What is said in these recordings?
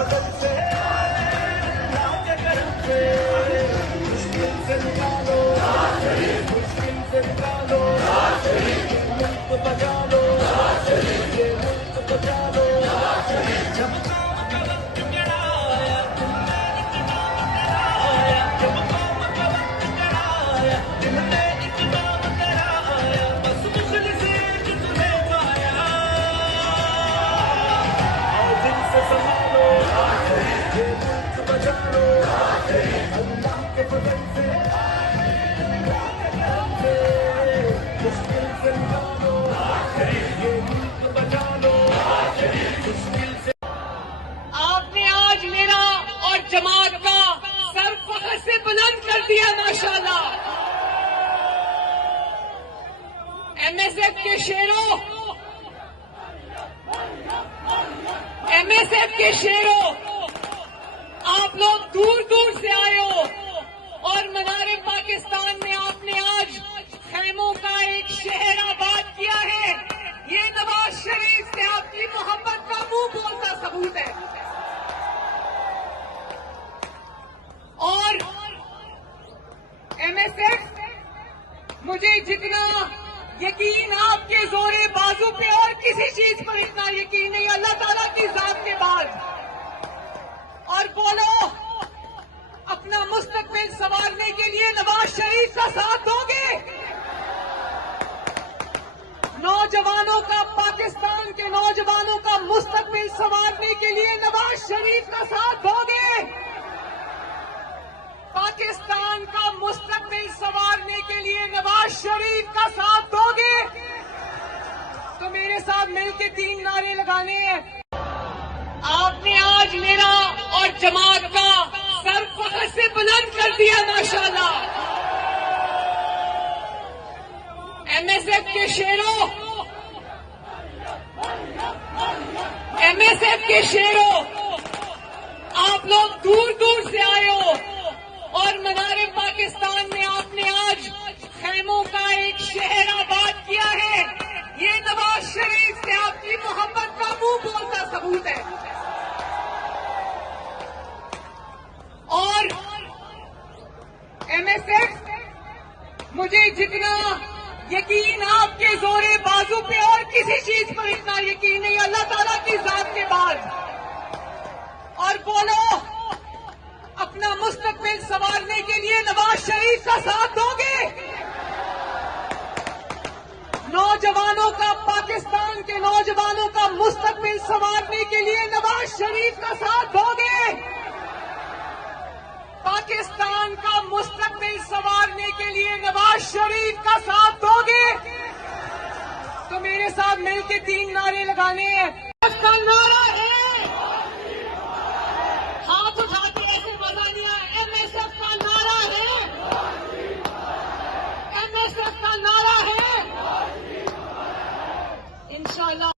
بدل سے اللہ کے کرم سے مشکل سے نکالو مشکل سے نکالو ملک بچا لو یہ ملک بچا لو جب قوم کا وقت گڑایا تم نے اقدام کرایا جب قوم کا وقت گڑایا تم نے اقدام کرایا بس مخلص ایک تمہیں پایا آؤ دل سے سنبھالو یہ ملک بچا لو اللہ کے فضل سے اللہ کے کرم سے مشکل سے نکالو یہ ملک بچا لو مشکل سے آپ نے آج میرا اور جماعت کا سر فخر سے بلند کر دیا ماشاءاللہ۔ ایم ایس ایف کے شیروں، ایم ایس ایف کے شیروں، آپ لوگ دور دور سے آئے ہو اور منار پاکستان میں آپ نے آج خیموں کا ایک شہر آباد کیا ہے۔ یہ نواز شریف سے آپ کی محبت کا منہ بولتا ثبوت ہے۔ اور ایم ایس ایف، مجھے جتنا یقین آپ کے زور بازو پہ اور کسی چیز پر اتنا یقین نہیں اللہ تعالیٰ کی ذات کے بعد۔ اور بولو، اپنا مستقبل سنوارنے کے لیے نواز شریف کا ساتھ دو گے؟ نوجوانوں کا، پاکستان کے نوجوانوں کا مستقبل سنوارنے کے لیے نواز شریف کا ساتھ دو گے؟ پاکستان کا مستقبل سنوارنے کے لیے نواز شریف کا ساتھ دو گے؟ تو میرے ساتھ مل کے 3 نعرے لگانے ہیں۔ آپ نے آج میرا اور جماعت کا سر فخر سے بلند کر دیا ماشاءاللہ۔ ایم ایس ایف کے شیروں، ایم ایس ایف کے شیروں، آپ لوگ دور دور سے آئے ہو اور منار پاکستان میں آپ نے آج خیموں کا ایک شہر آباد کیا ہے۔ یہ نواز شریف سے آپ کی محبت کا منہ بولتا ثبوت ہے۔ اور ایم ایس ایف، مجھے جتنا یقین آپ کے زور بازو پہ اور کسی چیز پر اتنا یقین نہیں اللہ تعالیٰ کی ذات کے بعد۔ اور بولو، اپنا مستقبل سنوارنے کے لیے نواز شریف کا ساتھ دو گے؟ نوجوانوں کا، پاکستان کے نوجوانوں کا مستقبل سنوارنے کے لیے نواز شریف کا ساتھ دو گے؟ پاکستان کا مستقبل سنوارنے کے لیے نواز شریف کا ساتھ دو گے؟ تو میرے ساتھ مل کے 3 نعرے لگانے ہیں۔ اس کا نعرہ ہے، ہاتھ اٹھا کے ایسے مزہ نہیں آیا۔ ایم ایس ایف کا نعرہ ہے، ایم ایس ایف کا نعرہ ہے، انشاءاللہ۔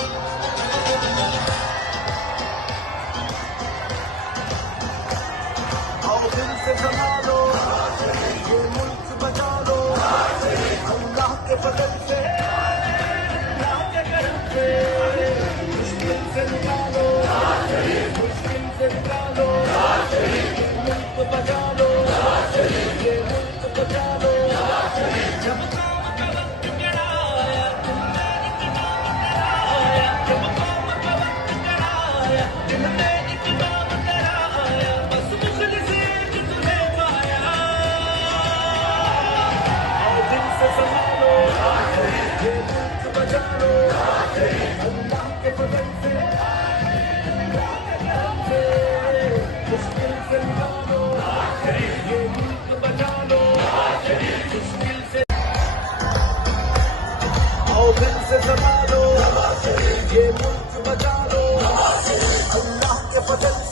آؤ دل سے سنبھالو یہ ملک بچا لو اللہ کے فضل سے اللہ کے کرم سے مشکل سے نکالو مشکل سے نکالو ملک بچا لو یہ ملک بچا لو جب قوم کا وقت گڑایا تم نے اقدام کرایا جب قوم کا وقت گڑایا تم نے اقدام کرایا بس مخلص ایک تمہیں پایا آؤ دل سے سنبھالو یہ ملک بچا لو اللہ کے فضل سے اللہ کے کرم سے مشکل سے نکالو یہ ملک بچا لو مشکل سے آؤ دل سے سنبھالو یہ ملک بچا لو اللہ کے فضل سے